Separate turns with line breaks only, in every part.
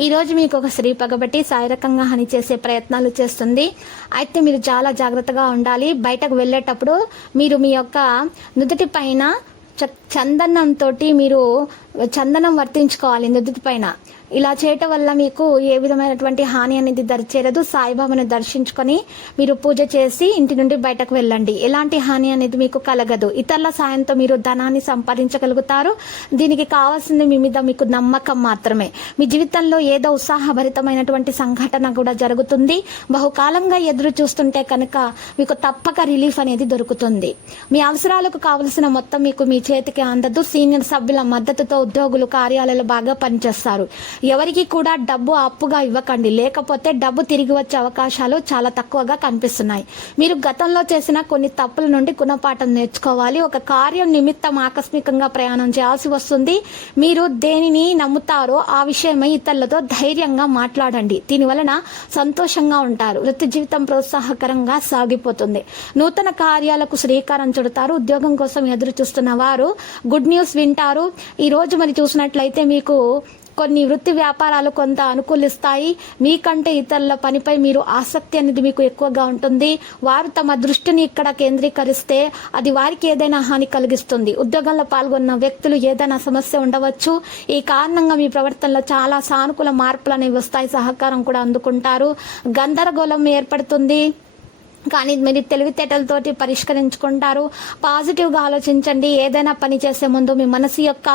ఈరోజు మీకు ఒక స్త్రీ పగబట్టి శారీరకంగా హాని చేసే ప్రయత్నాలు చేస్తుంది. అయితే మీరు చాలా జాగ్రత్తగా ఉండాలి. బయటకు వెళ్ళేటప్పుడు మీరు మీ యొక్క నుదుటి పైన చ- చందనంతో మీరు చందనం వర్తించుకోవాలి. నుదుటి పైన. ఇలా చేయటం వల్ల మీకు ఏ విధమైనటువంటి హాని అనేది దరిచేరదు. సాయిబాబాను దర్శించుకొని మీరు పూజ చేసి ఇంటి నుండి బయటకు వెళ్ళండి. ఎలాంటి హాని అనేది మీకు కలగదు. ఇతరుల సాయంతో మీరు ధనాన్ని సంపాదించగలుగుతారు. దీనికి కావాల్సింది మీ మీద మీకు నమ్మకం మాత్రమే. మీ జీవితంలో ఏదో ఉత్సాహభరితమైనటువంటి సంఘటన కూడా జరుగుతుంది. బహుకాలంగా ఎదురు చూస్తుంటే కనుక మీకు తప్పక రిలీఫ్ అనేది దొరుకుతుంది. మీ అవసరాలకు కావలసిన మొత్తం మీకు మీ చేతికి అందదు. సీనియర్ సభ్యుల మద్దతుతో ఉద్యోగులు కార్యాలయాలు బాగా పనిచేస్తారు. ఎవరికి కూడా డబ్బు అప్పుగా ఇవ్వకండి. లేకపోతే డబ్బు తిరిగి వచ్చే అవకాశాలు చాలా తక్కువగా కనిపిస్తున్నాయి. మీరు గతంలో చేసిన కొన్ని తప్పుల నుండి గుణపాఠం నేర్చుకోవాలి. ఒక కార్యం నిమిత్తం ఆకస్మికంగా ప్రయాణం చేయాల్సి వస్తుంది. మీరు దేనిని నమ్ముతారో ఆ విషయమై ఇతరులతో ధైర్యంగా మాట్లాడండి. దీని వలన సంతోషంగా ఉంటారు. వృత్తి జీవితం ప్రోత్సాహకరంగా సాగిపోతుంది. నూతన కార్యాలకు శ్రీకారం చుడతారు. ఉద్యోగం కోసం ఎదురు చూస్తున్న వారు గుడ్ న్యూస్ వింటారు. ఈ రోజు మరి చూసినట్లయితే మీకు కొన్ని వృత్తి వ్యాపారాలు కొంత అనుకూలిస్తాయి. మీకంటే ఇతరుల పనిపై మీరు ఆసక్తి అనేది మీకు ఎక్కువగా ఉంటుంది. వారు తమ దృష్టిని ఇక్కడ కేంద్రీకరిస్తే అది వారికి ఏదైనా హాని కలిగిస్తుంది. ఉద్యోగంలో పాల్గొన్న వ్యక్తులు ఏదైనా సమస్య ఉండవచ్చు. ఈ కారణంగా మీ ప్రవర్తనలో చాలా సానుకూల మార్పులు అనేవి వస్తాయి. సహకారం కూడా అందుకుంటారు. గందరగోళం ఏర్పడుతుంది. కానీ మీరు తెలివితేటలతోటి పరిష్కరించుకుంటారు. పాజిటివ్గా ఆలోచించండి. ఏదైనా పని చేసే ముందు మీ మనసు యొక్క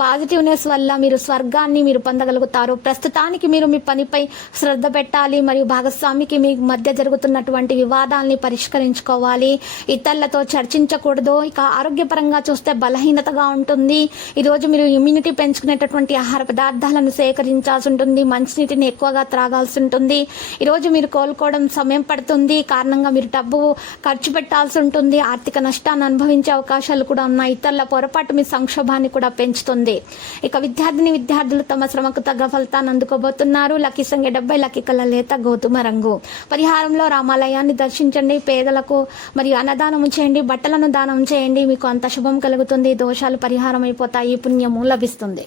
పాజిటివ్నెస్ వల్ల మీరు స్వర్గాన్ని మీరు పొందగలుగుతారు. ప్రస్తుతానికి మీరు మీ పనిపై శ్రద్ధ పెట్టాలి మరియు భాగస్వామికి మీ మధ్య జరుగుతున్నటువంటి వివాదాల్ని పరిష్కరించుకోవాలి. ఇతరులతో చర్చించకూడదు. ఇక ఆరోగ్యపరంగా చూస్తే బలహీనతగా ఉంటుంది. ఈరోజు మీరు ఇమ్యూనిటీ పెంచుకునేటటువంటి ఆహార పదార్థాలను సేకరించాల్సి ఉంటుంది. మంచినీటిని ఎక్కువగా త్రాగాల్సి ఉంటుంది. ఈరోజు మీరు కోలుకోవడం సమయం పడుతుంది. కారణం కారణంగా మీరు డబ్బు ఖర్చు పెట్టాల్సి ఉంటుంది. ఆర్థిక నష్టాన్ని అనుభవించే అవకాశాలు కూడా ఉన్నాయి. ఇతరుల పొరపాటు మీ సంక్షోభాన్ని కూడా పెంచుతుంది. ఇక విద్యార్థిని విద్యార్థులు తమ శ్రమకు తగ్గ ఫలితాన్ని అందుకోబోతున్నారు. లక్కీ సంఖ్య డెబ్బై లక్కీ కళ లేత గోధుమ రంగు. పరిహారంలో రామాలయాన్ని దర్శించండి. పేదలకు మరియు అన్నదానం చేయండి. బట్టలను దానం చేయండి. మీకు అంత శుభం కలుగుతుంది. దోషాలు పరిహారం అయిపోతాయి పుణ్యము లభిస్తుంది.